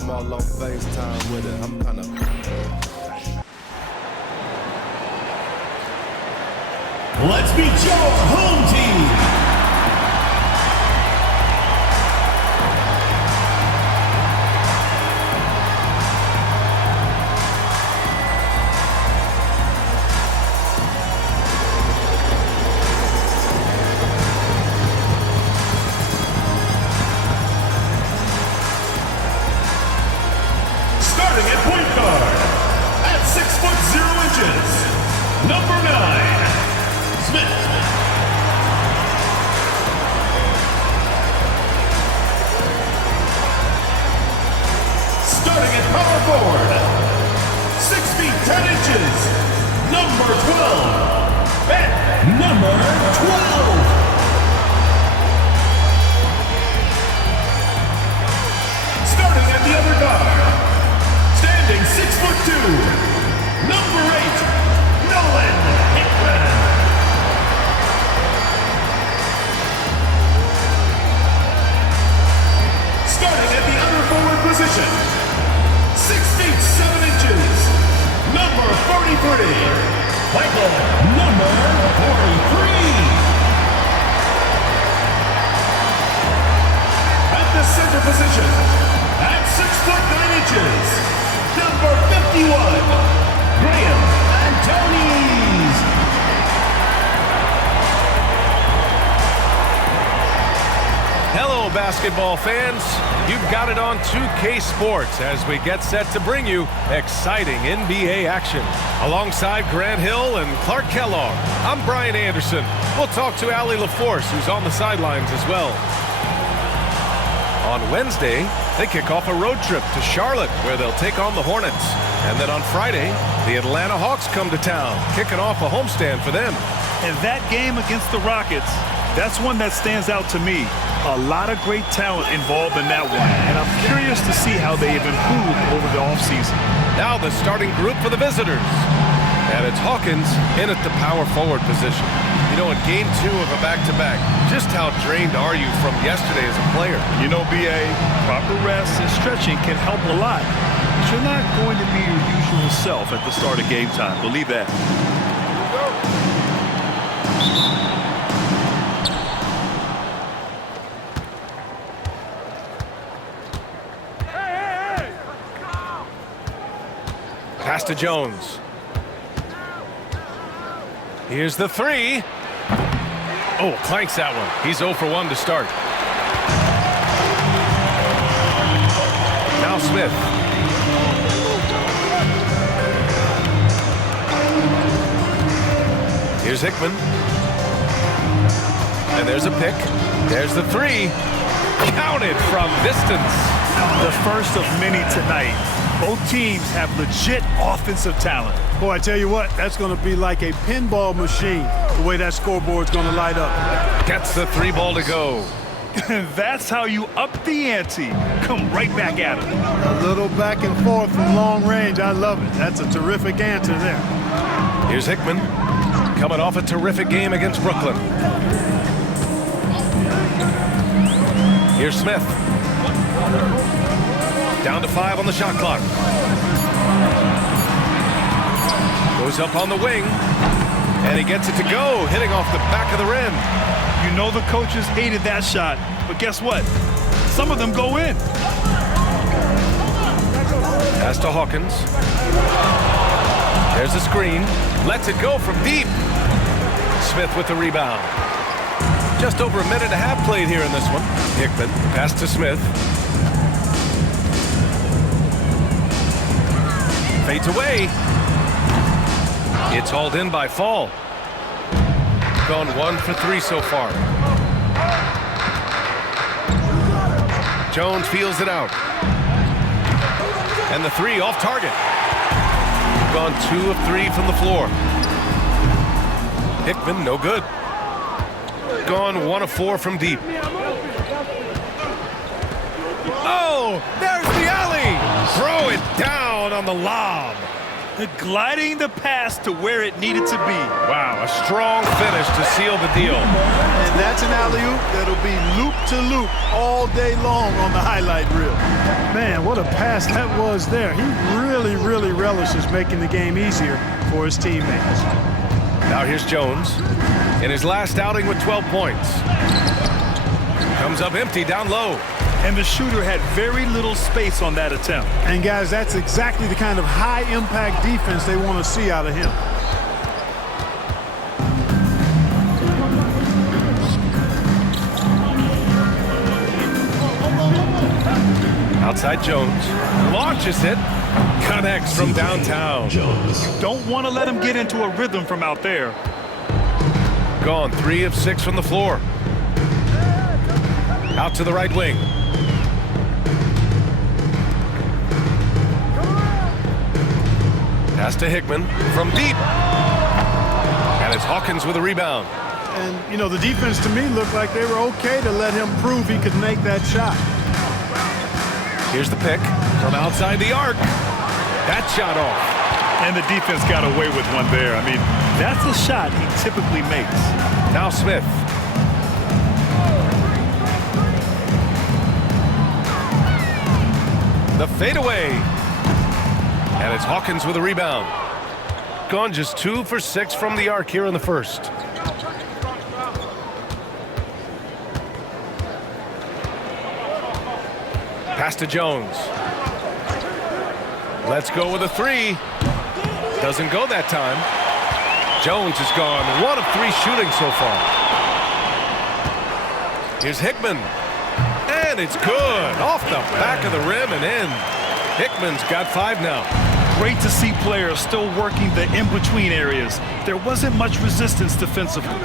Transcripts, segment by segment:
I'm all on FaceTime with it. I'm kinda. Let's meet your home team. Starting at point guard, at 6 foot 0 inches, number 9, Smith. Starting at power forward, 6 feet 10 inches, number 12, Ben. Number 12. Starting at the other guard, standing 6 foot 2, number 8, Nolan Hickman. Starting at the other forward position, 6 feet 7 inches, number 43, Michael, number 43. At the center position, at 6 foot 9 inches, number 51, Graham Antonis. Hello, basketball fans. You've got it on 2K Sports as we get set to bring you exciting NBA action. Alongside Grant Hill and Clark Kellogg, I'm Brian Anderson. We'll talk to Allie LaForce, who's on the sidelines as well. On Wednesday, they kick off a road trip to Charlotte, where they'll take on the Hornets. And then on Friday, the Atlanta Hawks come to town, kicking off a homestand for them. And that game against the Rockets, that's one that stands out to me. A lot of great talent involved in that one, and I'm curious to see how they have improved over the offseason. Now the starting group for the visitors. And it's Hawkins in at the power forward position. You know, in game 2 of a back-to-back, just how drained are you from yesterday as a player? You know, BA, proper rest and stretching can help a lot. But you're not going to be your usual self at the start of game time. Believe that. Pass to Jones. Here's the 3. Oh, clanks that one. He's 0 for 1 to start. Now Smith. Here's Hickman. And there's a pick. There's the 3. Counted from distance. The first of many tonight. Both teams have legit offensive talent. Boy, I tell you what, that's going to be like a pinball machine, the way that scoreboard's going to light up. Gets the 3 ball to go. That's how you up the ante. Come right back at him. A little back and forth from long range. I love it. That's a terrific answer there. Here's Hickman, coming off a terrific game against Brooklyn. Here's Smith. Down to 5 on the shot clock. Goes up on the wing, and he gets it to go, hitting off the back of the rim. You know the coaches hated that shot, but guess what? Some of them go in. Pass to Hawkins. There's a screen. Lets it go from deep. Smith with the rebound. Just over a minute and a half played here in this one. Hickman, pass to Smith. Fades away. It's hauled in by Fall. Gone 1 for 3 so far. Jones feels it out. And the 3 off target. Gone 2 of 3 from the floor. Hickman, no good. Gone 1 of 4 from deep. Oh, there's the alley. Throw it down on the lob. Gliding the pass to where it needed to be. Wow, a strong finish to seal the deal. And that's an alley-oop that'll be loop to loop all day long on the highlight reel. Man, what a pass that was there. He really, really relishes making the game easier for his teammates. Now here's Jones in his last outing with 12 points. Comes up empty down low. And the shooter had very little space on that attempt. And guys, that's exactly the kind of high-impact defense they want to see out of him. Outside Jones launches it, connects from downtown. Don't want to let him get into a rhythm from out there. Gone 3 of 6 from the floor. Out to the right wing. Pass to Hickman from deep. And it's Hawkins with a rebound. And, you know, the defense to me looked like they were okay to let him prove he could make that shot. Here's the pick from outside the arc. That shot off. And the defense got away with one there. I mean, that's a shot he typically makes. Now Smith. The fadeaway. And it's Hawkins with a rebound. Gone just 2 for 6 from the arc here in the first. Pass to Jones. Let's go with a 3. Doesn't go that time. Jones has gone 1 of 3 shooting so far. Here's Hickman. And it's good. Off the back of the rim and in. Hickman's got 5 now. Great to see players still working the in-between areas. There wasn't much resistance defensively.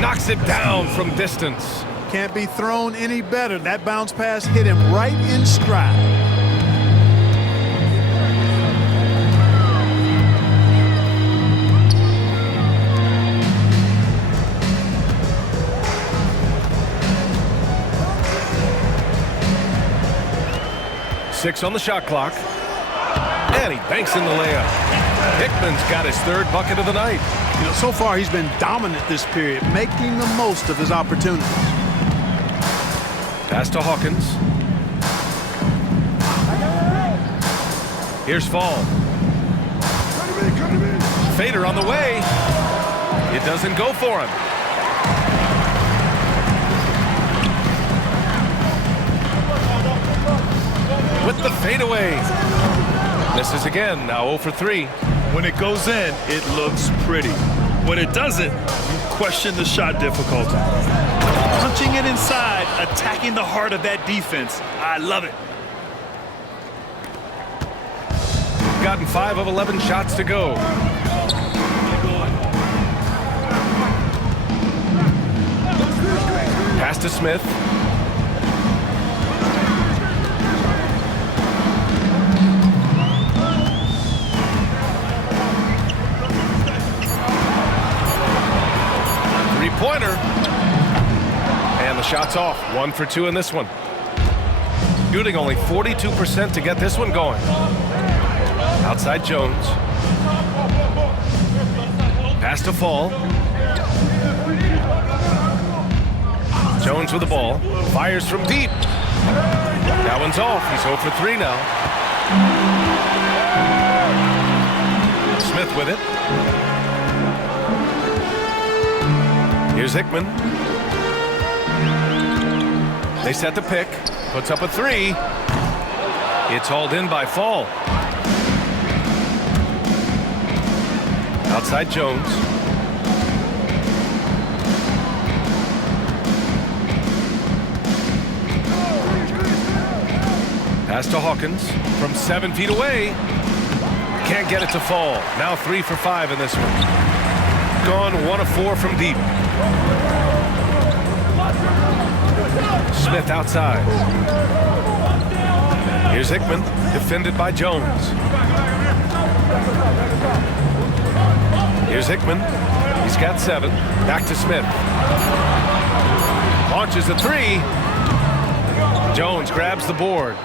Knocks it down from distance. Can't be thrown any better. That bounce pass hit him right in stride. Six on the shot clock. And he banks in the layup. Hickman's got his 3rd bucket of the night. You know, so far he's been dominant this period, making the most of his opportunities. Pass to Hawkins. Here's Fall. Fader on the way. It doesn't go for him. With the fadeaway. Misses again, now 0 for 3. When it goes in, it looks pretty. When it doesn't, you question the shot difficulty. Punching it inside, attacking the heart of that defense. I love it. Gotten 5 of 11 shots to go. Pass to Smith. Pointer. And the shot's off. 1 for 2 in this one. Shooting only 42% to get this one going. Outside Jones. Pass to Fall. Jones with the ball. Fires from deep. That one's off. He's 0 for 3 now. Smith with it. Here's Hickman. They set the pick. Puts up a 3. It's hauled in by Fall. Outside Jones. Pass to Hawkins from 7 feet away. Can't get it to Fall. Now 3 for 5 in this one. Gone 1 of 4 from deep. Smith outside. Here's Hickman, defended by Jones. Here's Hickman. He's got 7. Back to Smith. Launches a 3. Jones grabs the board.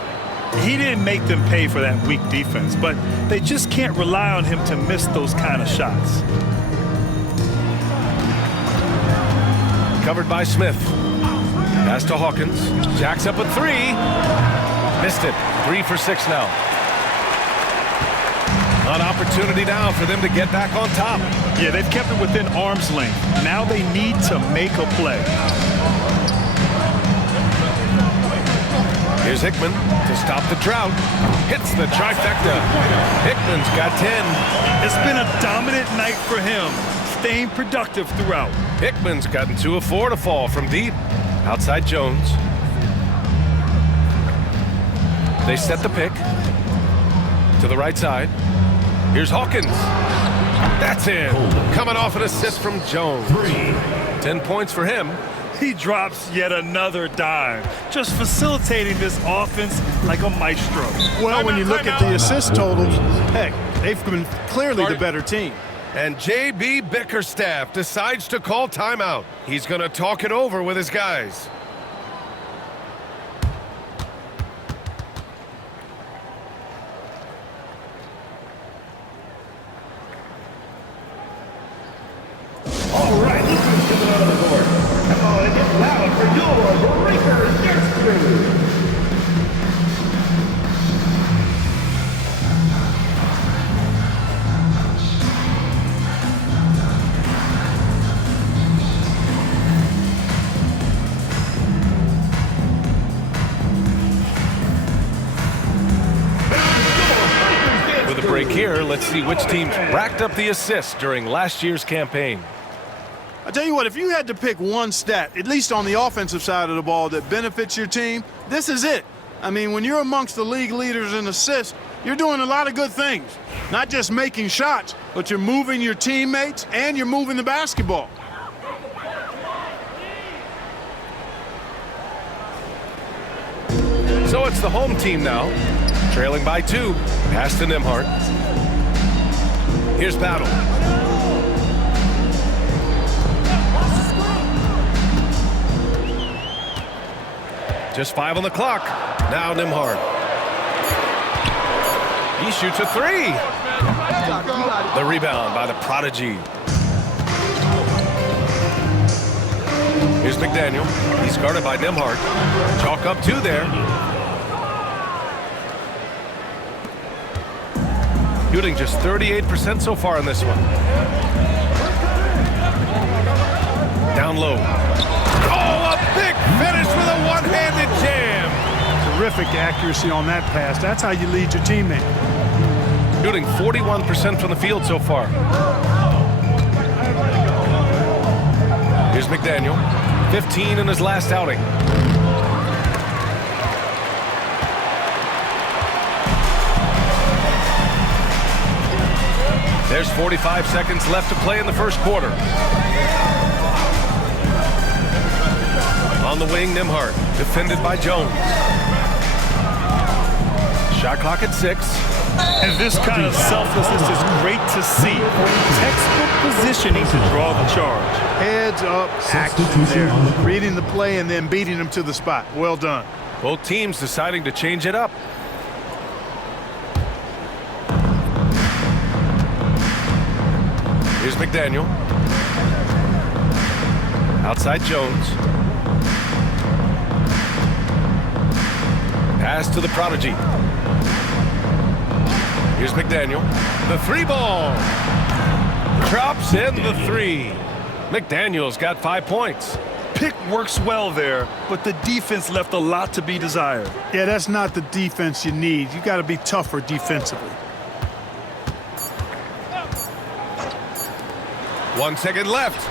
He didn't make them pay for that weak defense, but they just can't rely on him to miss those kind of shots. Covered by Smith. Pass to Hawkins. Jacks up a three. Missed it. 3 for 6 now. An opportunity now for them to get back on top. Yeah, they've kept it within arm's length. Now they need to make a play. Here's Hickman to stop the drought. Hits the trifecta. Hickman's got 10. It's been a dominant night for him, staying productive throughout. Hickman's gotten 2 of 4 to fall from deep. Outside Jones. They set the pick to the right side. Here's Hawkins. That's in. Coming off an assist from Jones. 10 points for him. He drops yet another dime, just facilitating this offense like a maestro. Well, when you look at the assist totals, heck, they've been clearly the better team. And J.B. Bickerstaff decides to call timeout. He's going to talk it over with his guys. All right, this one's coming out of the court. Come on and get loud for your Breakers Dance Crew. With a break here, let's see which teams racked up the assists during last year's campaign. I tell you what, if you had to pick one stat, at least on the offensive side of the ball, that benefits your team, this is it. I mean, when you're amongst the league leaders in assists, you're doing a lot of good things. Not just making shots, but you're moving your teammates and you're moving the basketball. So it's the home team now, trailing by 2. Pass to Nembhard. Here's Battle. Just 5 on the clock. Now Nembhard. He shoots a 3. The rebound by the Prodigy. Here's McDaniel. He's guarded by Nembhard. Chalk up 2 there. Shooting just 38% so far in this one. Down low. Oh, a big finish with a one-handed jam. Terrific accuracy on that pass. That's how you lead your teammate. Shooting 41% from the field so far. Here's McDaniel. 15 in his last outing. There's 45 seconds left to play in the first quarter. On the wing, Nembhard, defended by Jones. Shot clock at 6. And this kind of selflessness is great to see. Textbook positioning to draw the charge. Heads up action there. Reading the play and then beating them to the spot. Well done. Both teams deciding to change it up. Here's McDaniel. Outside Jones. Pass to the Prodigy. Here's McDaniel. The 3 ball. Drops in the 3. McDaniel's got 5 points. Pick works well there, but the defense left a lot to be desired. Yeah, that's not the defense you need. You got to be tougher defensively. 1 second left.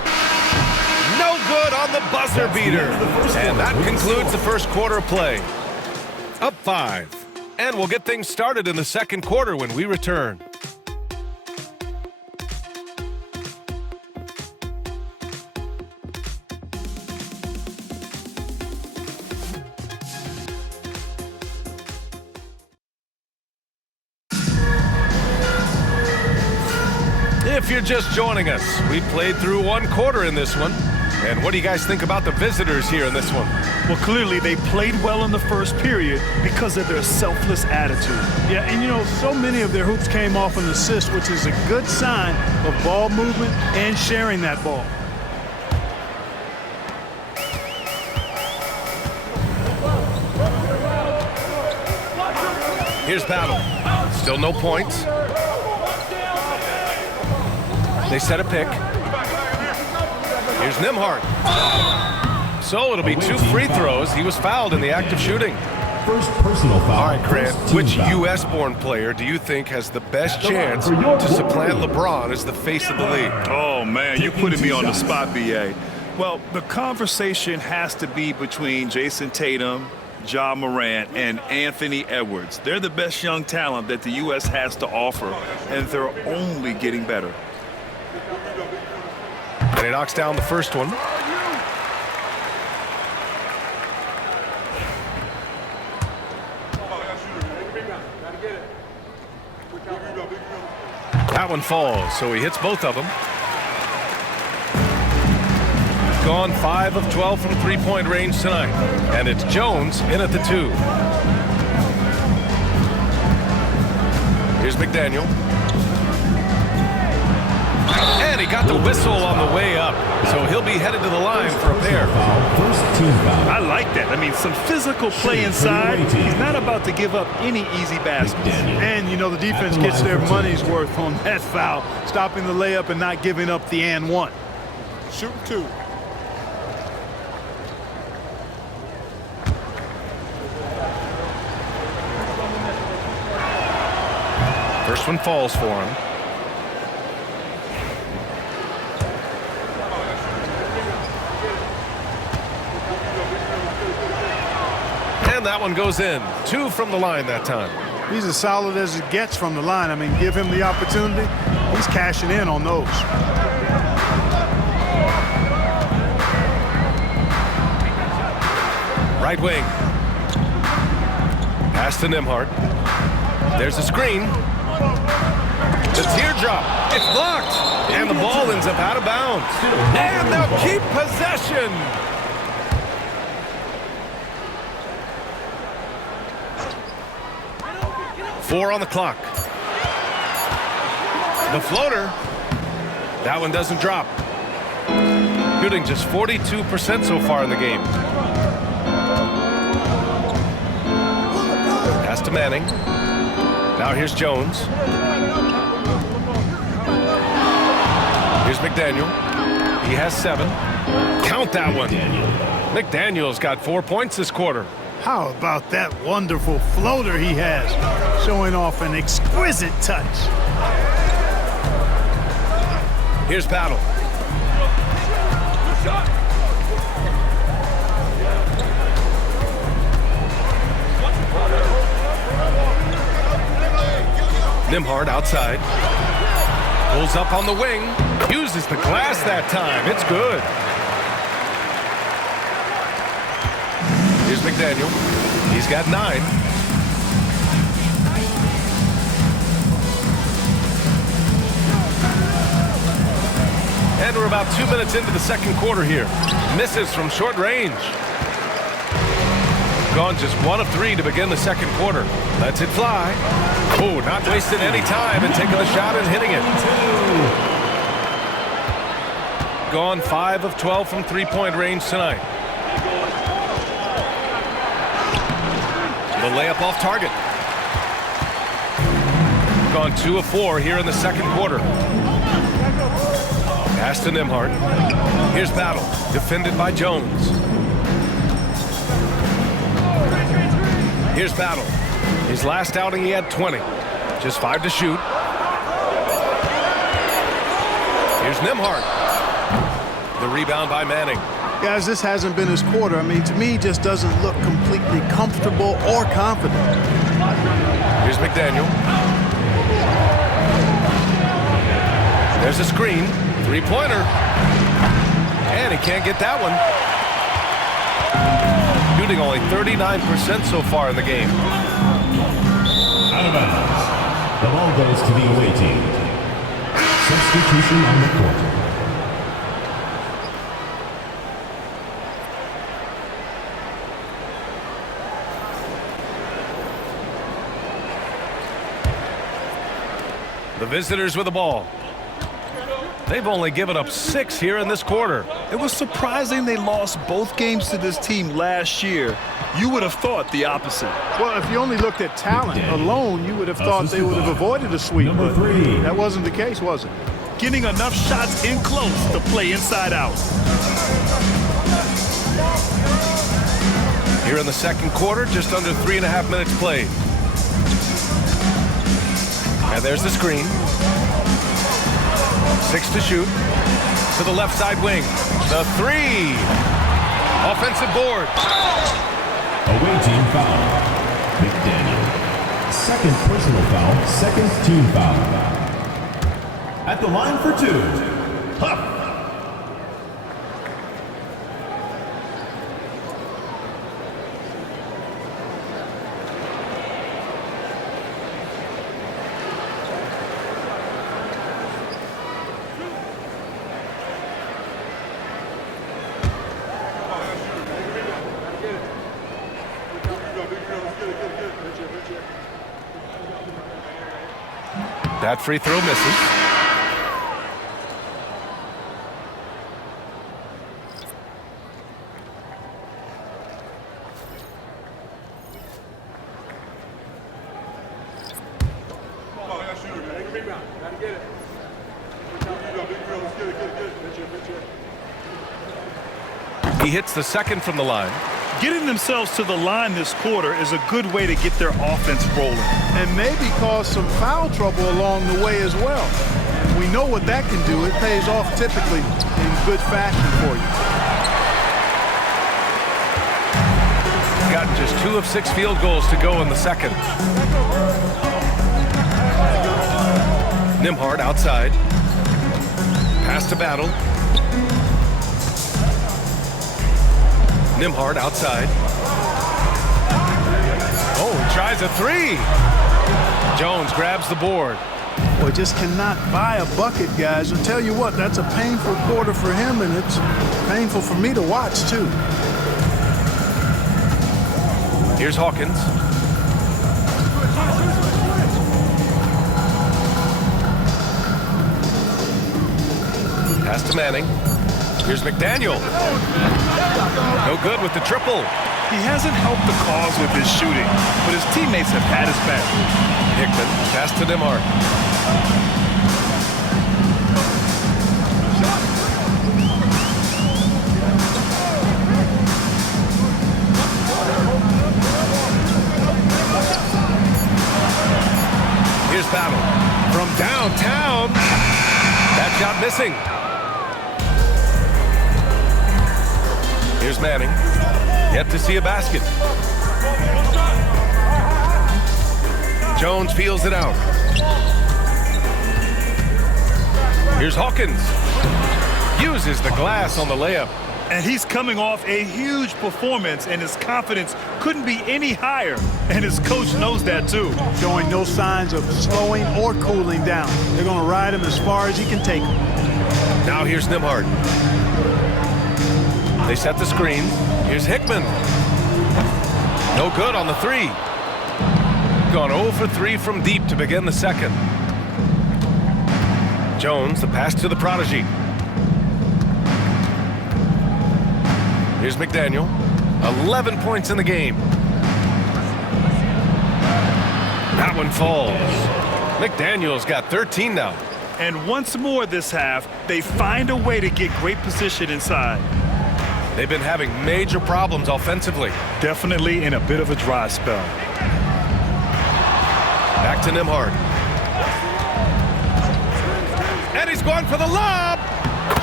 No good on the buzzer beater. And that concludes the first quarter of play. Up 5. And we'll get things started in the second quarter when we return. If you're just joining us, we played through 1 quarter in this one. And what do you guys think about the visitors here in this one? Well, clearly they played well in the first period because of their selfless attitude. Yeah, and you know, so many of their hoops came off an assist, which is a good sign of ball movement and sharing that ball. Here's Battle. Still no points. They set a pick. Here's Nimhart. So it'll be 2 free throws. He was fouled in the act of shooting. First personal foul. All right, Grant, First team which foul. U.S.-born player do you think has the best chance to supplant LeBron as the face of the league? Oh, man, you're putting me on the spot, B.A. Well, the conversation has to be between Jason Tatum, Ja Morant, and Anthony Edwards. They're the best young talent that the U.S. has to offer, and they're only getting better. And he knocks down the first one. That one falls, so he hits both of them. Gone 5 of 12 from three-point range tonight. And it's Jones in at the 2. Here's McDaniel. And he got the whistle on the way up, so he'll be headed to the line for a pair. First team foul. I like that. I mean, some physical play inside. He's not about to give up any easy baskets. And, you know, the defense gets their money's worth on that foul, stopping the layup and not giving up the and one. Shooting 2. First one falls for him. And that one goes in. 2 from the line that time. He's as solid as it gets from the line. I mean, give him the opportunity. He's cashing in on those. Right wing. Pass to Nimhart. There's a screen. The teardrop. It's blocked. And the ball ends up out of bounds. And they'll keep possession. Four on the clock. The floater. That one doesn't drop. Shooting just 42% so far in the game. Pass to Manning. Now here's Jones. Here's McDaniel. He has 7. Count that one. McDaniel's got 4 points this quarter. How about that wonderful floater he has, showing off an exquisite touch. Here's Battle. Nimhart outside. Pulls up on the wing. Uses the glass that time. It's good. Here's McDaniel. He's got 9. And we're about 2 minutes into the second quarter here. Misses from short range. Gone just 1 of 3 to begin the second quarter. Lets it fly. Oh, not wasting any time and taking the shot and hitting it. Gone 5 of 12 from three-point range tonight. The layup off target. Gone 2 of 4 here in the second quarter. Pass to Nimhart. Here's Battle. Defended by Jones. Here's Battle. His last outing he had 20. Just 5 to shoot. Here's Nimhart. The rebound by Manning. Guys, this hasn't been his quarter. I mean, to me, just doesn't look completely comfortable or confident. Here's McDaniel. There's a screen. Three-pointer. And he can't get that one. Shooting only 39% so far in the game. Out of bounds. The ball goes to the away team. Substitution on the court. The visitors with the ball. They've only given up 6 here in this quarter. It was surprising they lost both games to this team last year. You would have thought the opposite. Well, if you only looked at talent alone, you would have thought they would have avoided a sweep. But that wasn't the case, was it? Getting enough shots in close to play inside out. Here in the second quarter, just under 3.5 minutes played. And there's the screen. 6 to shoot. To the left side wing. The 3. Offensive board. Away team foul. McDaniel. Second personal foul, second team foul. At the line for 2. Huff. That free throw misses. He hits the second from the line. Getting themselves to the line this quarter is a good way to get their offense rolling. And maybe cause some foul trouble along the way as well. And we know what that can do. It pays off typically in good fashion for you. Gotten just 2 of 6 field goals to go in the second. Nembhard outside. Pass to Battle. Nembhard outside. Oh, he tries a 3. Jones grabs the board. Boy, just cannot buy a bucket, guys. I'll tell you what, that's a painful quarter for him, and it's painful for me to watch, too. Here's Hawkins. Pass to Manning. Here's McDaniel. No good with the triple. He hasn't helped the cause with his shooting, but his teammates have had his back. Hickman, pass to Nembhard. Here's Battle. From downtown. That shot missing. Here's Manning. Yet to see a basket. Jones feels it out. Here's Hawkins. Uses the glass on the layup. And he's coming off a huge performance, and his confidence couldn't be any higher. And his coach knows that, too. Showing no signs of slowing or cooling down. They're going to ride him as far as he can take him. Now here's Nembhard. They set the screen. Here's Hickman. No good on the 3. Gone 0 for 3 from deep to begin the second. Jones, the pass to the prodigy. Here's McDaniel. 11 points in the game. That one falls. McDaniel's got 13 now. And once more this half, they find a way to get great position inside. They've been having major problems offensively. Definitely in a bit of a dry spell. Back to Nembhard. And he's going for the lob.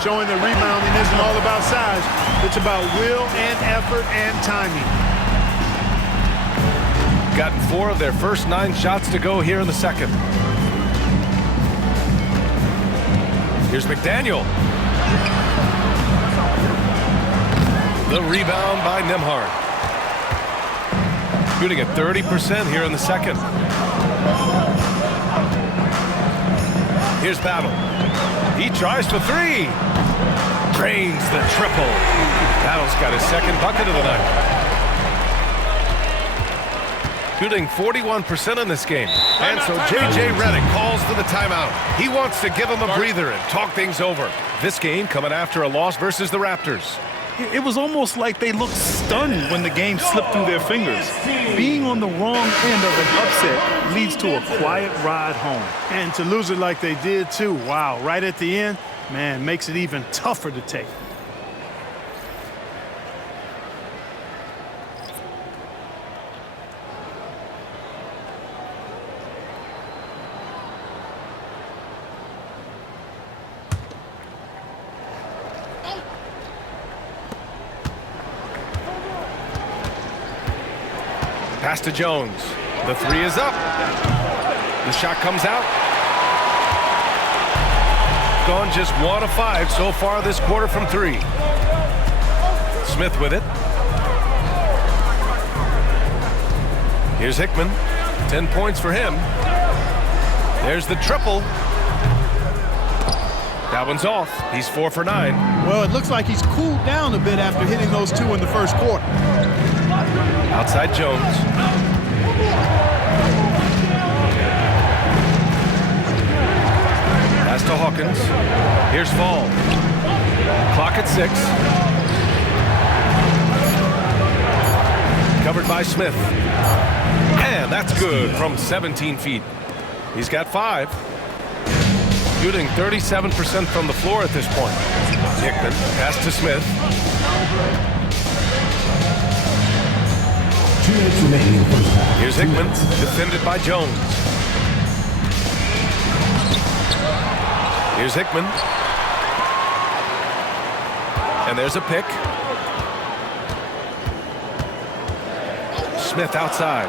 Showing that rebounding isn't all about size. It's about will and effort and timing. Gotten 4 of their first 9 shots to go here in the second. Here's McDaniel. The rebound by Nembhard. Shooting at 30% here in the second. Here's Battle. He tries for 3. Drains the triple. Battle's got his second bucket of the night. shooting 41% in this game. And so J.J. Redick calls for the timeout. He wants to give him a breather and talk things over. This game coming after a loss versus the Raptors. It was almost like they looked stunned when the game slipped through their fingers. Being on the wrong end of an upset leads to a quiet ride home. And to lose it like they did, too. Wow, right at the end, man, makes it even tougher to take. Pass to Jones. The three is up. The shot comes out. Gone just 1 of 5 so far this quarter from 3. Smith with it. Here's Hickman. 10 points for him. There's the triple. That one's off. He's 4 for 9. Well, it looks like he's cooled down a bit after hitting those 2 in the first quarter. Outside Jones. Pass to Hawkins. Here's Fall. Clock at 6. Covered by Smith. And that's good from 17 feet. He's got 5. Shooting 37% from the floor at this point. Hickman, pass to Smith. 2 minutes remaining in the first half. Here's Hickman, defended by Jones. Here's Hickman. And there's a pick. Smith outside.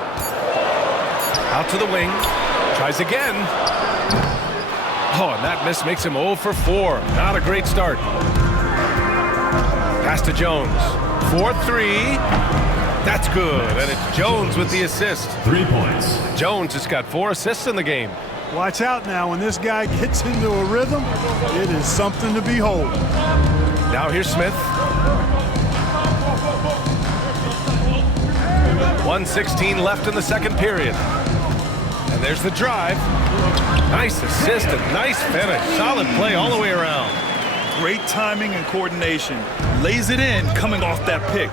Out to the wing. Tries again. Oh, and that miss makes him 0 for 4. Not a great start. Pass to Jones. 4-3. That's good, and it's Jones with the assist. 3 points. Jones has got 4 assists in the game. Watch out now. When this guy gets into a rhythm, it is something to behold. Now here's Smith. 1:16 left in the second period. And there's the drive. Nice assist and nice finish. Solid play all the way around. Great timing and coordination. Lays it in coming off that pick.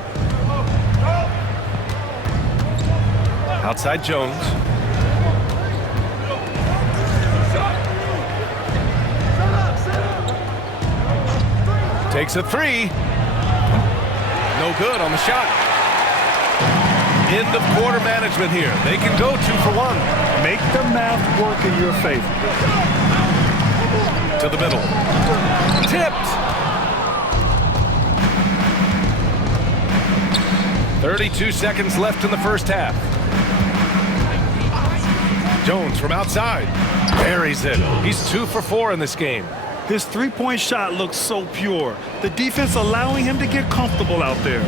Outside Jones. Takes a 3. No good on the shot. End of quarter management here. They can go 2 for 1. Make the math work in your favor. To the middle. Tipped. 32 seconds left in the first half. Jones from outside. Buries it. He's 2 for 4 in this game. His three-point shot looks so pure. The defense allowing him to get comfortable out there.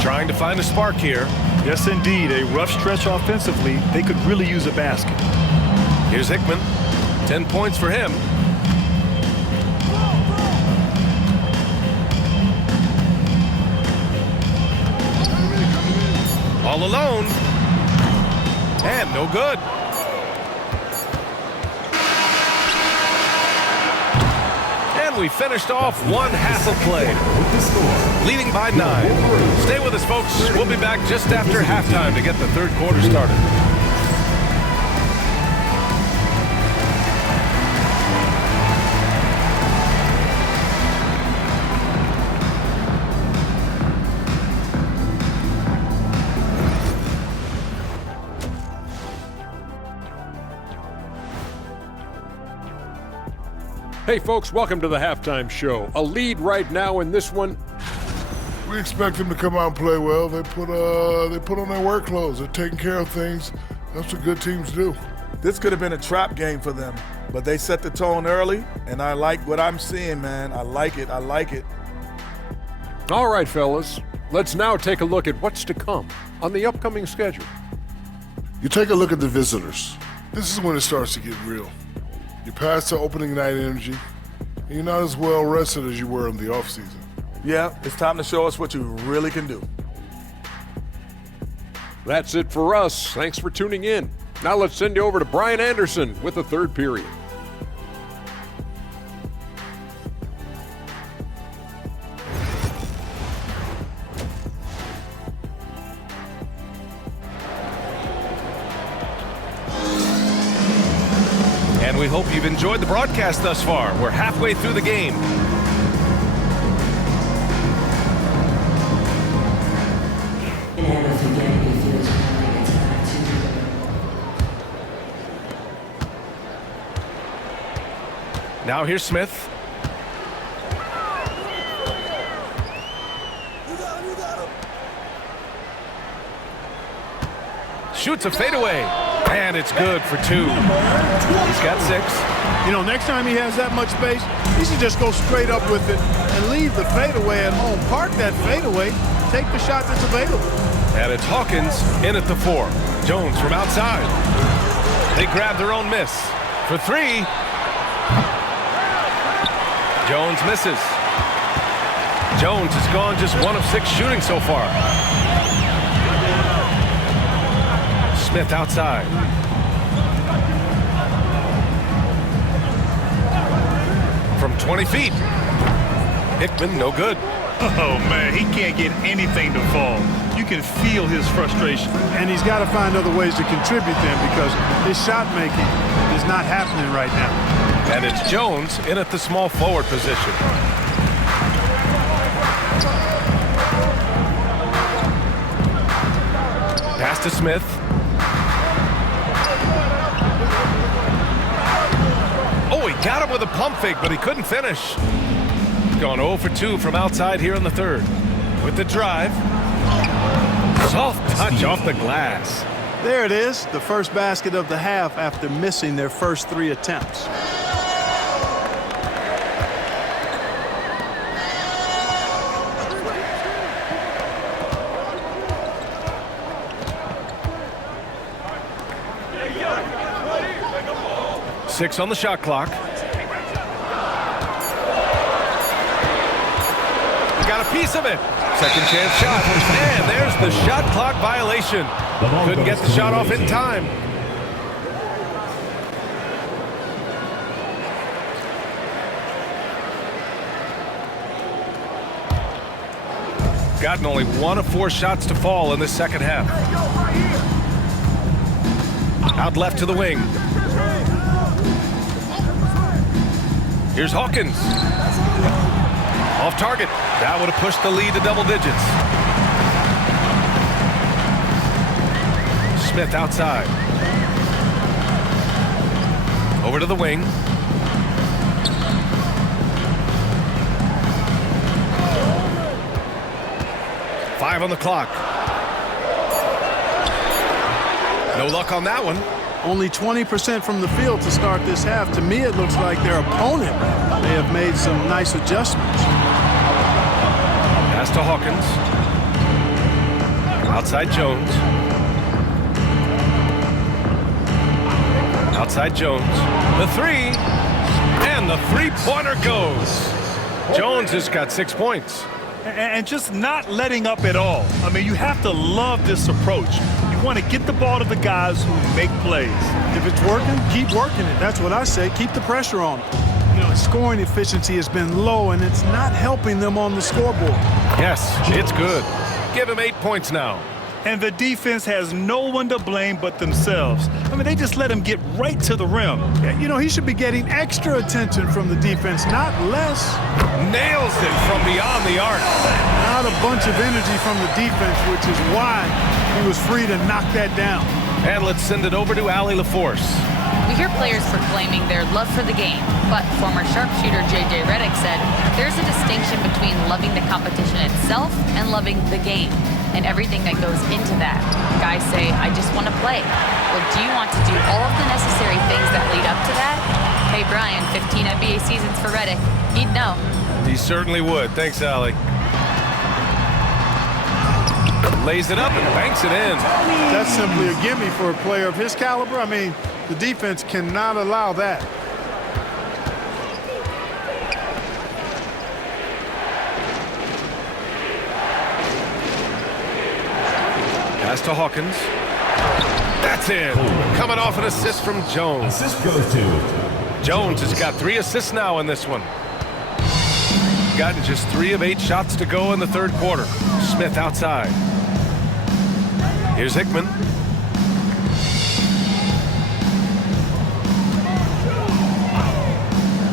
Trying to find a spark here. Yes, indeed. A rough stretch offensively. They could really use a basket. Here's Hickman. 10 points for him. All alone. And no good. And we finished off one half of play. Leading by 9. Stay with us, folks. We'll be back just after halftime to get the third quarter started. Hey folks, welcome to the halftime show. A lead right now in this one. We expect them to come out and play well. They put on their work clothes. They're taking care of things. That's what good teams do. This could have been a trap game for them, but they set the tone early, and I like what I'm seeing, man. I like it. I like it. All right, fellas. Let's now take a look at what's to come on the upcoming schedule. You take a look at the visitors. This is when it starts to get real. You're past the opening night energy, and you're not as well rested as you were in the offseason. Yeah, it's time to show us what you really can do. That's it for us. Thanks for tuning in. Now let's send you over to Brian Anderson with the third period. And we hope you've enjoyed the broadcast thus far. We're halfway through the game. Now here's Smith. Shoots a fadeaway, and it's good for 2. He's got 6. You know, next time he has that much space, he should just go straight up with it and leave the fadeaway at home. Park that fadeaway, take the shot that's available. And it's Hawkins in at the 4. Jones from outside. They grab their own miss for 3. Jones misses. Jones has gone just 1 of 6 shooting so far. Smith outside. From 20 feet. Hickman, no good. Oh, man, he can't get anything to fall. You can feel his frustration. And he's got to find other ways to contribute then, because his shot making is not happening right now. And it's Jones in at the small forward position. Pass to Smith. Oh, he got him with a pump fake, but he couldn't finish. Gone 0 for 2 from outside here in the third. With the drive. Soft touch off the glass. There it is, the first basket of the half after missing their first 3 attempts. Six on the shot clock. Got a piece of it. Second chance shot. And there's the shot clock violation. Couldn't get the shot off in time. Gotten only 1 of 4 shots to fall in this second half. Out left to the wing. Here's Hawkins. Off target. That would have pushed the lead to double digits. Smith outside. Over to the wing. Five on the clock. No luck on that one. Only 20% from the field to start this half. To me, it looks like their opponent may have made some nice adjustments. Pass to Hawkins. Outside Jones. Outside Jones. The 3. And the 3-pointer goes. Jones has got 6 points. And just not letting up at all. I mean, you have to love this approach. You want to get the ball to the guys who make plays. If it's working, keep working it. That's what I say. Keep the pressure on them. You know, scoring efficiency has been low, and it's not helping them on the scoreboard. Yes, it's good. Give him 8 points now. And the defense has no one to blame but themselves. I mean, they just let him get right to the rim. Yeah, you know, he should be getting extra attention from the defense, not less. Nails it from beyond the arc. Not a bunch of energy from the defense, which is why he was free to knock that down. And let's send it over to Allie LaForce. We hear players proclaiming their love for the game, but former sharpshooter J.J. Redick said there's a distinction between loving the competition itself and loving the game and everything that goes into that. Guys say, I just want to play. Well, do you want to do all of the necessary things that lead up to that? Hey, Brian, 15 NBA seasons for Redick. He'd know. He certainly would. Thanks, Allie. Lays it up and banks it in. That's simply a gimme for a player of his caliber. I mean, the defense cannot allow that. Pass Pass to Hawkins. That's in. Coming off an assist from Jones. Assist goes to Jones has got 3 assists now in this one. Gotten just 3 of 8 shots to go in the third quarter. Smith outside. Here's Hickman.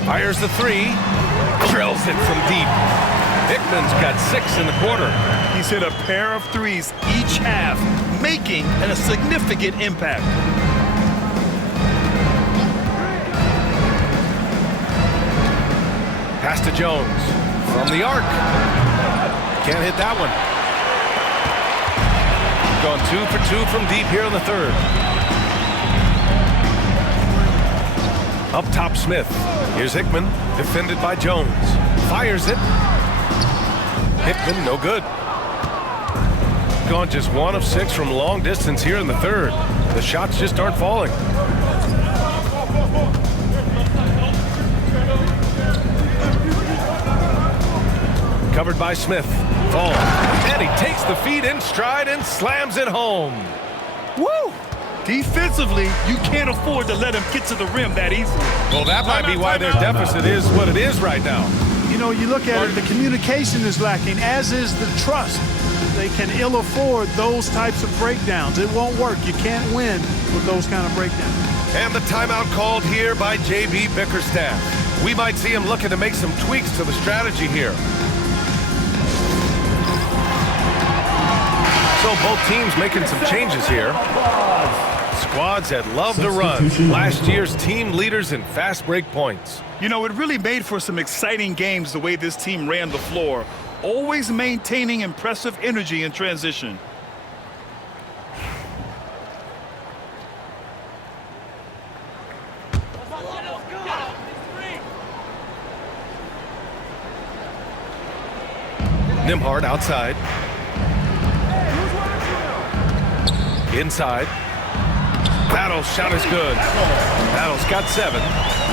Fires the 3. Drills it from deep. Hickman's got 6 in the quarter. He's hit a pair of threes each half, making a significant impact. Pass to Jones from the arc. Can't hit that one. Gone 2 for 2 from deep here in the third. Up top, Smith. Here's Hickman, defended by Jones. Fires it. Hickman, no good. Gone just 1 of 6 from long distance here in the third. The shots just aren't falling. Covered by Smith. Fall. And he takes the feed in stride and slams it home. Woo! Defensively, you can't afford to let him get to the rim that easily. Well, that might be why their deficit is what it is right now. You know, you look at it, the communication is lacking, as is the trust. They can ill afford those types of breakdowns. It won't work. You can't win with those kind of breakdowns. And the timeout called here by J.B. Bickerstaff. We might see him looking to make some tweaks to the strategy here. So both teams making some changes here. Squads that love to run. Last year's team leaders in fast break points. You know, it really made for some exciting games the way this team ran the floor, always maintaining impressive energy in transition. Nembhard outside. Inside. Battle's shot is good. Battle's got 7.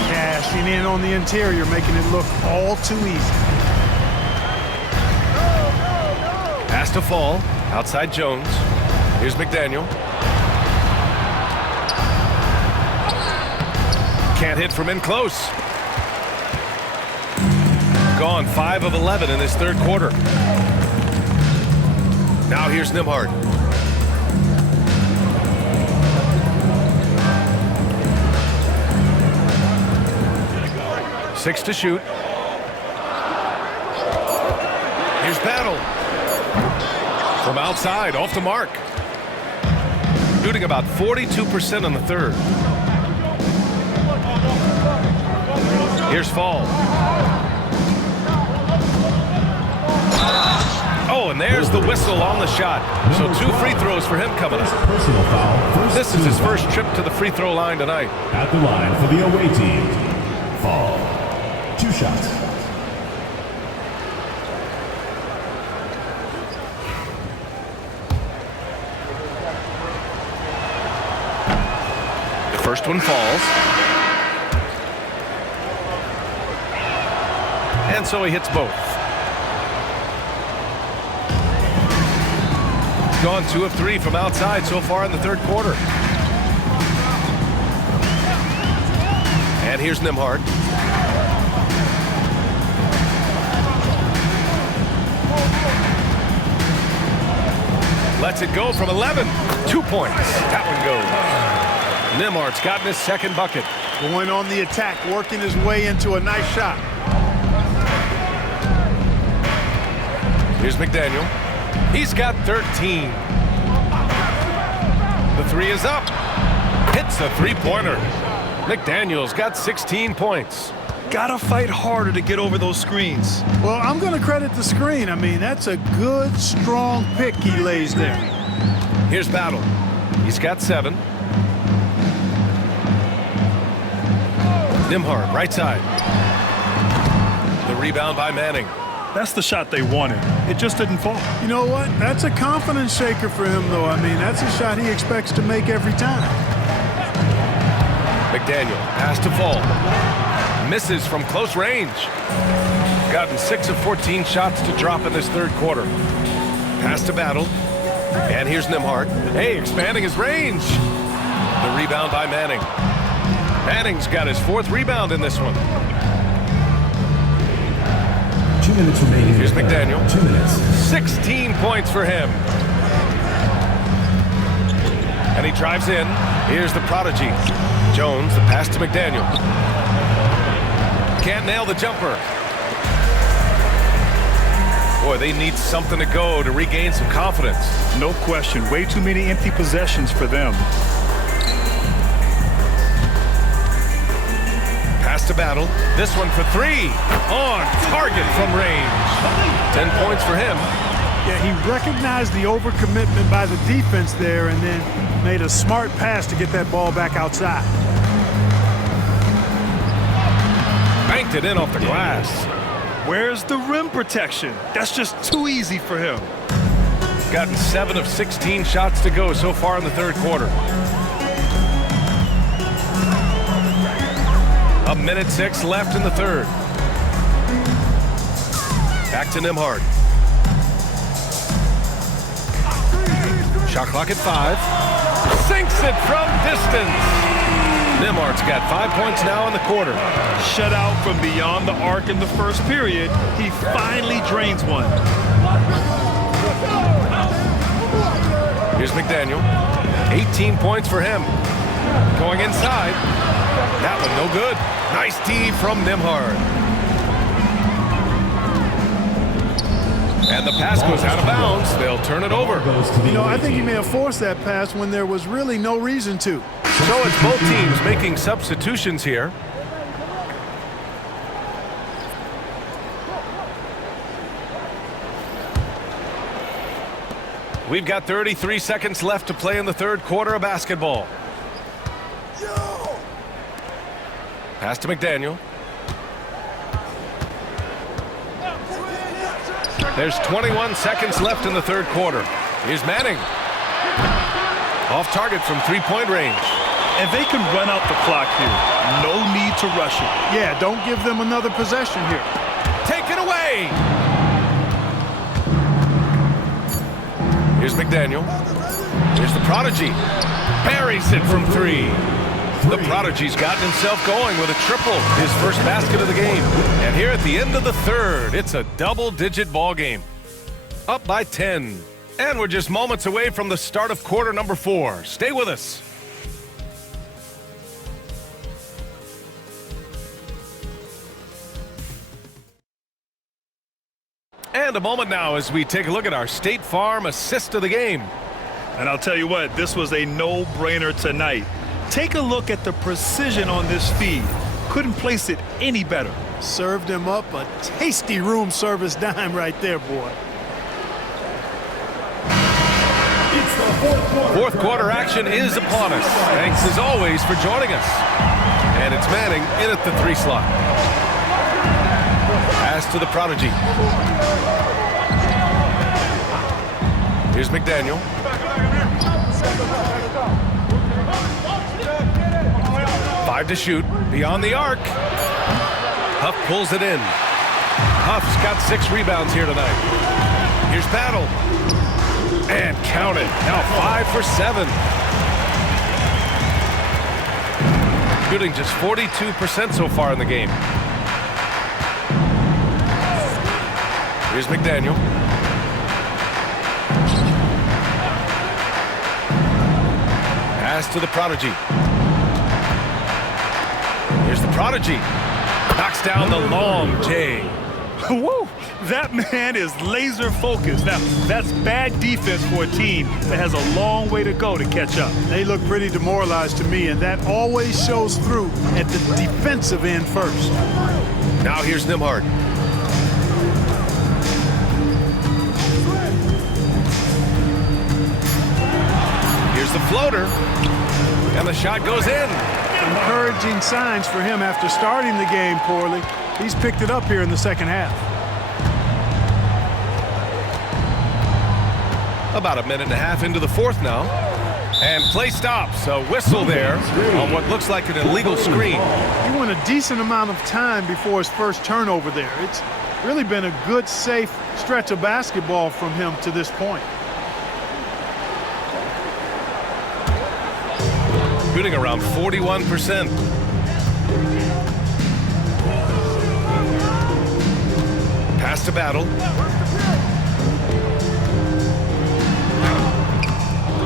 Cashing in on the interior, making it look all too easy. Pass to Fall. Outside Jones. Here's McDaniel. Can't hit from in close. Gone 5 of 11 in this third quarter. Now here's Nembhard. 6 to shoot. Here's Battle. From outside, off the mark. Shooting about 42% on the third. Here's Fall. Oh, and there's the whistle on the shot. So 2 free throws for him coming up. personal foul. This is his first trip to the free throw line tonight. At the line for the away team. Fall. 2 shots. The first one falls. And so he hits both. Gone 2 of 3 from outside so far in the third quarter. And here's Nembhard. Lets it go from 11. 2 points. That one goes. Nembhard's gotten his second bucket. Going on the attack, working his way into a nice shot. Here's McDaniel. He's got 13. The 3 is up. Hits a 3-pointer. McDaniel's got 16 points. Gotta fight harder to get over those screens. Well, I'm going to credit the screen. I mean, that's a good, strong pick he lays there. Here's Battle. He's got 7. Nembhard, right side. The rebound by Manning. That's the shot they wanted. It just didn't fall. You know what? That's a confidence shaker for him, though. I mean, that's a shot he expects to make every time. McDaniel, pass to Fall. Misses from close range. Gotten 6 of 14 shots to drop in this third quarter. Pass to Battle. And here's Nembhard. Hey, expanding his range. The rebound by Manning. Manning's got his 4th rebound in this one. 2 minutes remaining. Here's McDaniel. 2 minutes. 16 points for him. And he drives in. Here's the prodigy. Jones, the pass to McDaniel. Can't nail the jumper. Boy, they need something to go to regain some confidence. No question. Way too many empty possessions for them. Pass to Battle. This one for 3. On target from range. 10 points for him. Yeah, he recognized the overcommitment by the defense there and then made a smart pass to get that ball back outside. Banked it in off the glass. Where's the rim protection? That's just too easy for him. Gotten 7 of 16 shots to go so far in the 3rd quarter. 1:06 left in the 3rd. Back to Nembhard. Shot clock at 5. Sinks it from distance. Nembhard's got 5 points now in the quarter. Shut out from beyond the arc in the 1st period. He finally drains one. Here's McDaniel. 18 points for him. Going inside. That one no good. Nice D from Nembhard. And the pass goes out of bounds. They'll turn it over. You know, I think he may have forced that pass when there was really no reason to. So it's both teams making substitutions here. We've got 33 seconds left to play in the 3rd quarter of basketball. Pass to McDaniel. There's 21 seconds left in the 3rd quarter. Here's Manning. Off target from 3-point range. And they can run out the clock here. No need to rush it. Yeah, don't give them another possession here. Take it away. Here's McDaniel. Here's the prodigy. Buries it from 3. The prodigy's gotten himself going with a triple, his 1st basket of the game. And here at the end of the 3rd, it's a double-digit ball game. Up by 10. And we're just moments away from the start of quarter number 4. Stay with us. And a moment now as we take a look at our State Farm assist of the game. And I'll tell you what, this was a no-brainer tonight. Take a look at the precision on this feed. Couldn't place it any better. Served him up a tasty room service dime right there, boy. It's the 4th quarter action is upon us. Thanks as always for joining us. And it's Manning in at the 3 slot. Pass to the prodigy. Here's McDaniel. Five to shoot. Beyond the arc. Huff pulls it in. Huff's got 6 rebounds here tonight. Here's Battle. And count it. Now 5 for 7. Shooting just 42% so far in the game. Here's McDaniel. Pass to the prodigy. Here's the prodigy. Knocks down the long J. Woo! That man is laser focused. Now, that's bad defense for a team that has a long way to go to catch up. They look pretty demoralized to me, and that always shows through at the defensive end first. Now here's Nembhard. Here's the floater. And the shot goes in. Encouraging signs for him after starting the game poorly. He's picked it up here in the 2nd half. About a minute and a half into the 4th now. And play stops. A whistle there on what looks like an illegal screen. He went a decent amount of time before his first turnover there. It's really been a good, safe stretch of basketball from him to this point. shooting around 41%. Pass to Battle.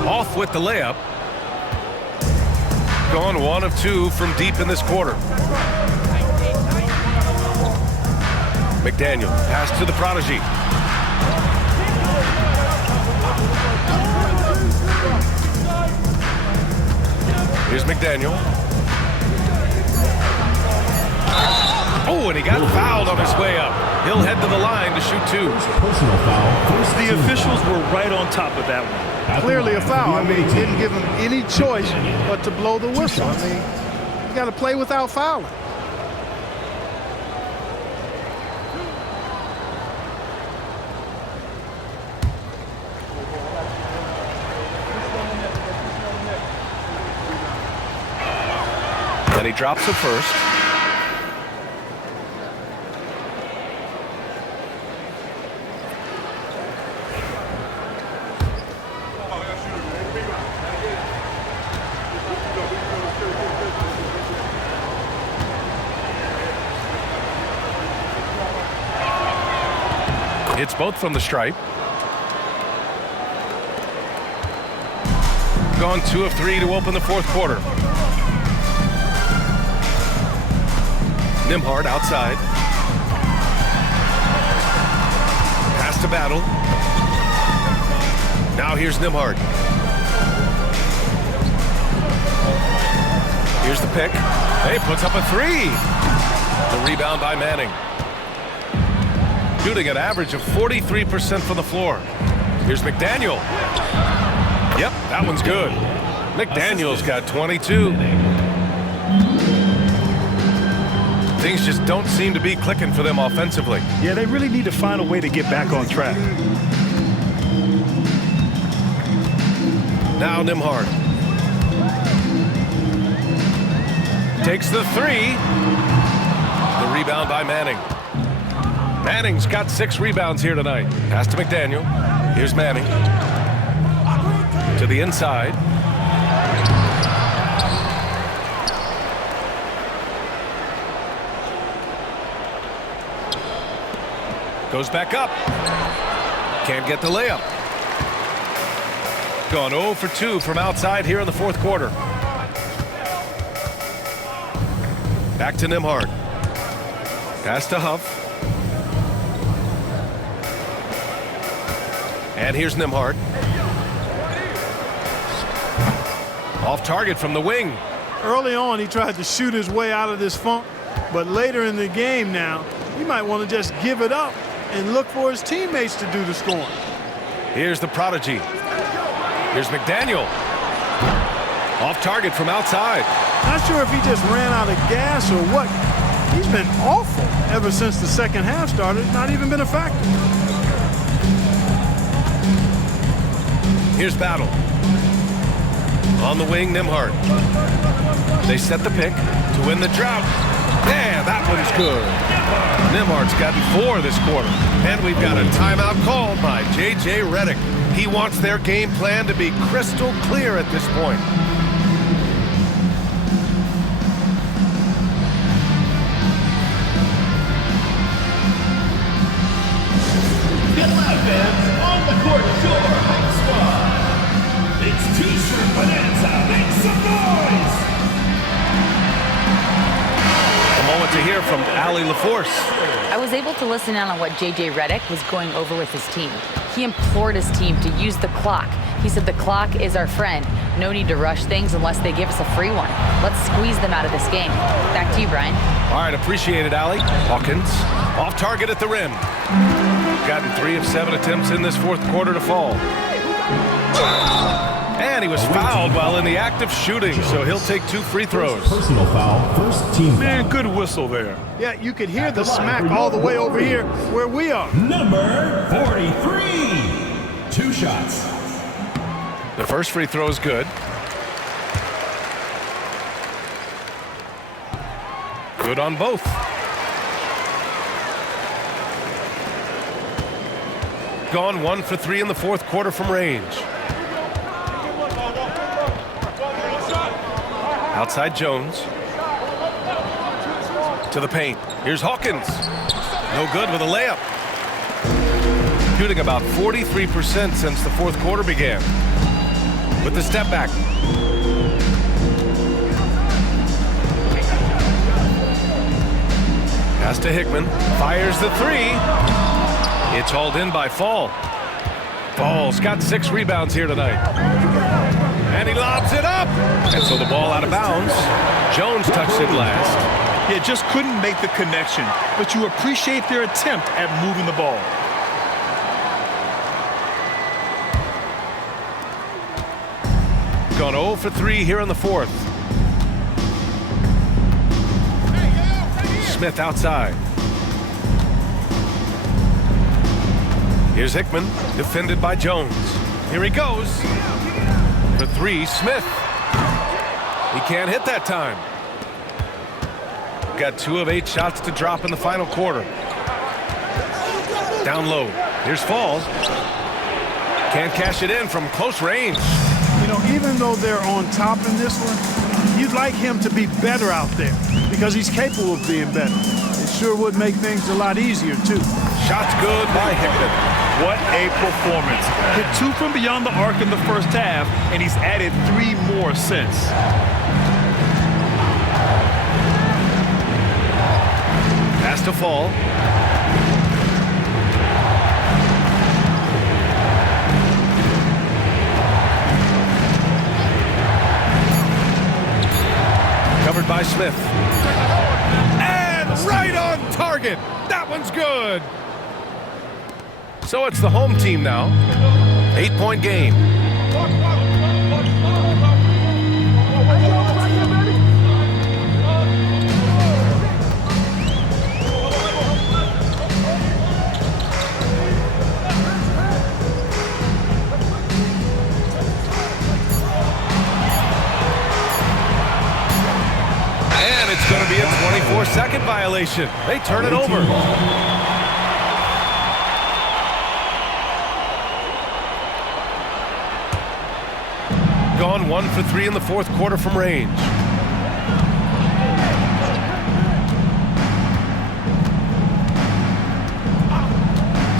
Off with the layup. Gone 1 of 2 from deep in this quarter. McDaniel, pass to the prodigy. Here's McDaniel. Oh, and he got fouled on his way up. He'll head to the line to shoot 2. Personal foul. The officials were right on top of that one. Clearly a foul. I mean, he didn't give him any choice but to blow the whistle. I mean, you got to play without fouling. And he drops it first. It's both from the stripe. Gone 2 of 3 to open the fourth quarter. Nembhard outside. Pass to Battle. Now here's Nembhard. Here's the pick. Hey, puts up a 3. The rebound by Manning. Shooting an average of 43% from the floor. Here's McDaniel. Yep, that one's good. McDaniel's got 22. Things just don't seem to be clicking for them offensively. Yeah, they really need to find a way to get back on track. Now Nembhard. Takes the 3. The rebound by Manning. Manning's got 6 rebounds here tonight. Pass to McDaniel. Here's Manning. To the inside. Goes back up. Can't get the layup. Gone 0 for 2 from outside here in the fourth quarter. Back to Nembhard. Pass to Huff. And here's Nembhard. Off target from the wing. Early on, he tried to shoot his way out of this funk, but later in the game now, he might want to just give it up and look for his teammates to do the scoring. Here's the prodigy. Here's McDaniel. Off target from outside. Not sure if he just ran out of gas or what. He's been awful ever since the second half started. Not even been a factor. Here's Battle. On the wing, Nembhard. They set the pick to win the drought. Yeah, that one's good. Nembhard's gotten 4 this quarter. And we've got a timeout called by J.J. Redick. He wants their game plan to be crystal clear at this point. Get loud, fans. On the court, your home squad. It's T-shirt Bonanza. Make some noise. A moment to hear from Allie LaForce. I was able to listen in on what J.J. Redick was going over with his team. He implored his team to use the clock. He said the clock is our friend. No need to rush things unless they give us a free one. Let's squeeze them out of this game. Back to you, Brian. All right, appreciate it, Allie. Hawkins, off target at the rim. Gotten 3 of 7 attempts in this fourth quarter to fall. And he was fouled while in the act of shooting, so he'll take 2 free throws. Personal foul, first team foul. Man, good whistle there. Yeah, you could hear the smack all the way over here where we are. Number 43. 2 shots. The first free throw is good. Good on both. Gone 1 for 3 in the fourth quarter from range. Outside Jones. To the paint. Here's Hawkins. No good with a layup. Shooting about 43% since the fourth quarter began. With the step back. Pass to Hickman. Fires the three. It's hauled in by Fall. Fall's got 6 rebounds here tonight. And he lobs it up. And so the ball out of bounds. Jones touched it last. Yeah, just couldn't make the connection. But you appreciate their attempt at moving the ball. Gone 0 for 3 here in the fourth. Smith outside. Here's Hickman, defended by Jones. Here he goes. For 3, Smith. He can't hit that time. Got 2 of 8 shots to drop in the final quarter. Down low. Here's Fall. Can't cash it in from close range. You know, even though they're on top in this one, you'd like him to be better out there because he's capable of being better. It sure would make things a lot easier, too. Shot's good by Hickman. What a performance. Hit 2 from beyond the arc in the first half, and he's added 3 more since. Pass to Fall. Covered by Smith. And right on target. That one's good. So it's the home team now. 8-point game. And it's going to be a 24-second violation. They turn it over. Gone 1 for 3 in the fourth quarter from range.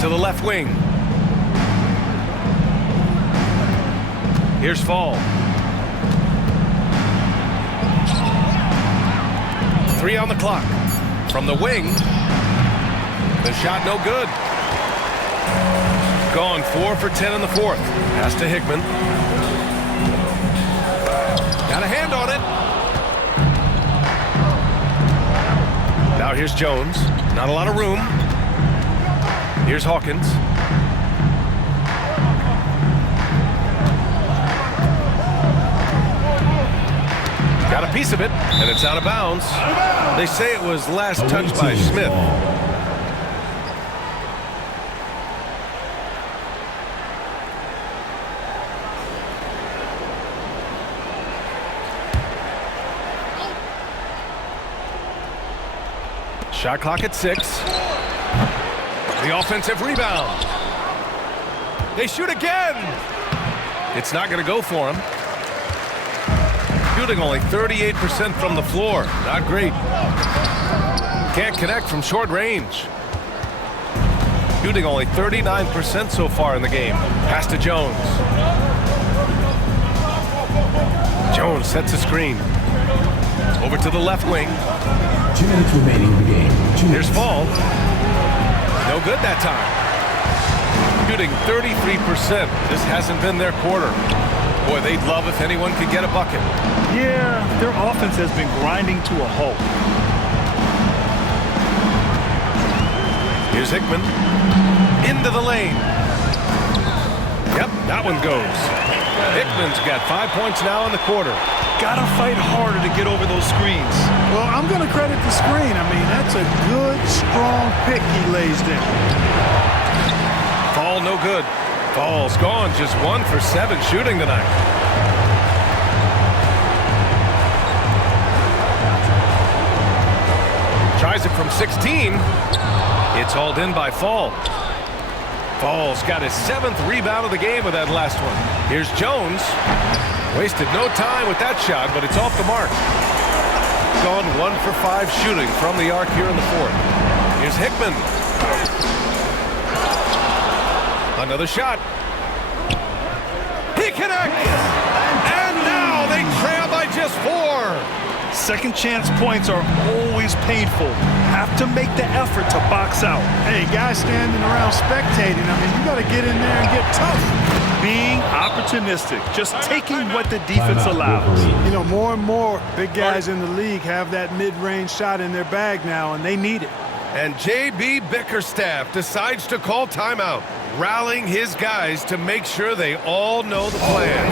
To the left wing. Here's Fall. 3 on the clock. From the wing. The shot no good. Gone 4 for 10 in the fourth. Pass to Hickman. Got a hand on it. Now here's Jones. Not a lot of room. Here's Hawkins. Got a piece of it, and it's out of bounds. They say it was last touched by Smith. Shot clock at 6. The offensive rebound. They shoot again. It's not going to go for him. Shooting only 38% from the floor. Not great. Can't connect from short range. Shooting only 39% so far in the game. Pass to Jones. Jones sets a screen. Over to the left wing. 2 minutes remaining in the game. Here's Fall. No good that time. Shooting 33%. This hasn't been their quarter. Boy, they'd love if anyone could get a bucket. Yeah, their offense has been grinding to a halt. Here's Hickman. Into the lane. Yep, that one goes. Hickman's got 5 points now in the quarter. Gotta fight harder to get over those screens. Well, I'm going to credit the screen. I mean, that's a good, strong pick he lays there. Fall no good. Fall's gone. Just 1 for 7 shooting tonight. Tries it from 16. It's hauled in by Fall. Fall's got his 7th rebound of the game with that last one. Here's Jones. Wasted no time with that shot, but it's off the mark. Gone 1 for 5 shooting from the arc here in the fourth. Here's Hickman. Another shot. He connects! And now they trail by just 4. Second chance points are always painful. Have to make the effort to box out. Hey, guys standing around spectating, I mean, you got to get in there and get tough. Being opportunistic, just taking what the defense allows. You know, more and more big guys in the league have that mid-range shot in their bag now, and they need it. And J.B. Bickerstaff decides to call timeout, rallying his guys to make sure they all know the plan.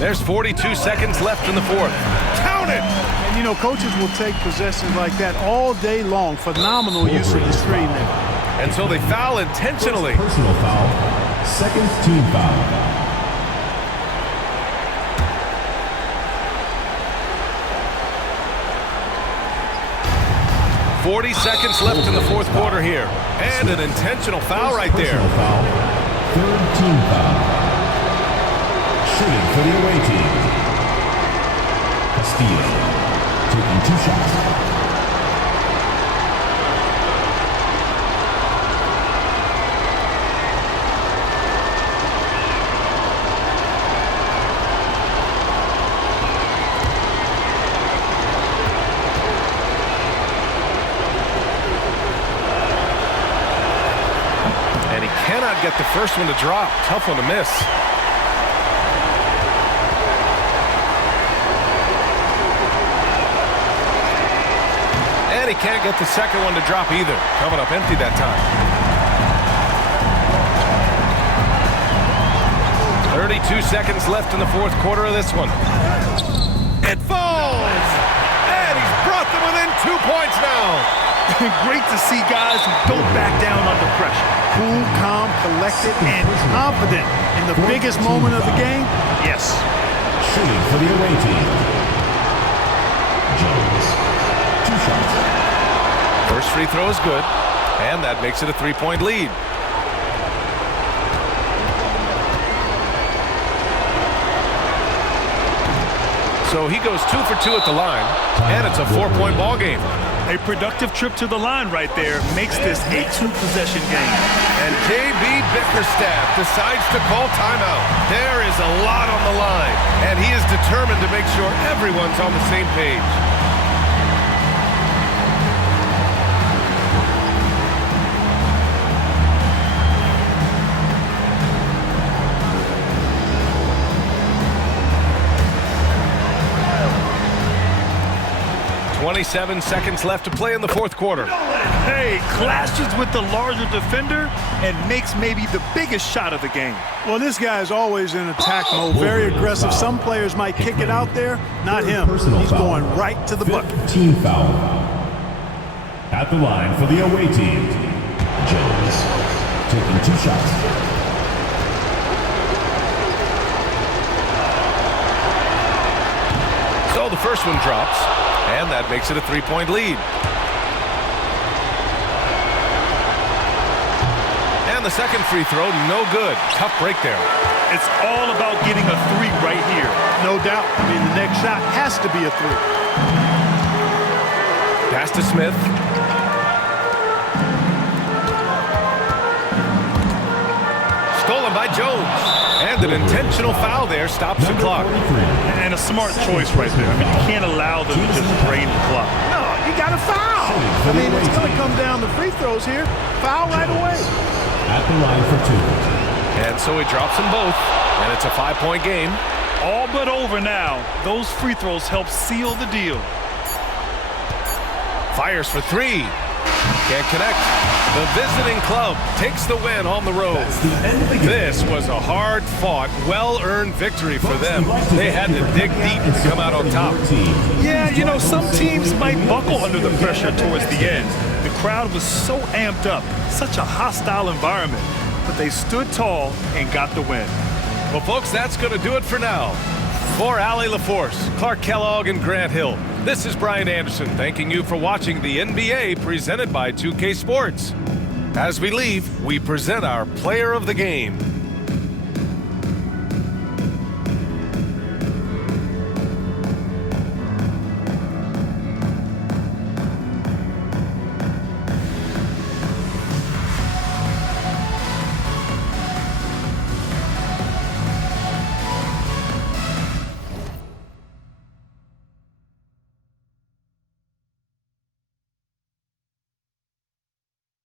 There's 42 seconds left in the fourth. Count it! And, you know, coaches will take possessions like that all day long. Phenomenal use of the screen there. And so they foul intentionally. Personal foul. Second team foul. .40 seconds left in the fourth quarter here. And an intentional foul right there. Personal foul. Third team foul. Shooting for the away team. Castillo taking 2 shots. And he cannot get the first one to drop. Tough one to miss. And he can't get the second one to drop either. Coming up empty that time. 32 seconds left in the fourth quarter of this one. It falls! And he's brought them within 2 points now. Great to see guys who don't back down under pressure. Cool, calm, collected, and confident in the biggest moment of the game. Yes. Shooting for the away team. Jones. 2 shots. First free throw is good, and that makes it a 3-point lead. So he goes 2 for 2 at the line, and it's a 4-point ball game. A productive trip to the line right there makes this a 2-possession game. And J.B. Bickerstaff decides to call timeout. There is a lot on the line, and he is determined to make sure everyone's on the same page. 27 seconds left to play in the fourth quarter. Hey, clashes with the larger defender and makes maybe the biggest shot of the game. Well, this guy is always in attack mode, very aggressive. Some players might kick it out there, not him. He's going right to the bucket. Team foul. At the line for the away team, Jones taking 2 shots. So the first one drops, and that makes it a 3-point lead. And the second free throw, no good. Tough break there. It's all about getting a 3 right here. No doubt. I mean, the next shot has to be a 3. Pass to Smith. Stolen by Jones. And an intentional foul there stops the clock. And a smart choice right there. I mean, you can't allow them to just drain the clock. No, you got to foul. I mean, it's going to come down to free throws here. Foul right away. At the line for 2. And so he drops them both, and it's a 5-point game. All but over now. Those free throws help seal the deal. Fires for 3. Can't connect. The visiting club takes the win on the road. This was a hard-fought, well-earned victory for them. They had to dig deep to come out on top. Yeah, you know, some teams might buckle under the pressure towards the end. The crowd was so amped up, such a hostile environment. but they stood tall and got the win. Well, folks, that's going to do it for now. For Allie LaForce, Clark Kellogg, and Grant Hill, this is Brian Anderson thanking you for watching the NBA presented by 2K Sports. As we leave, we present our player of the game.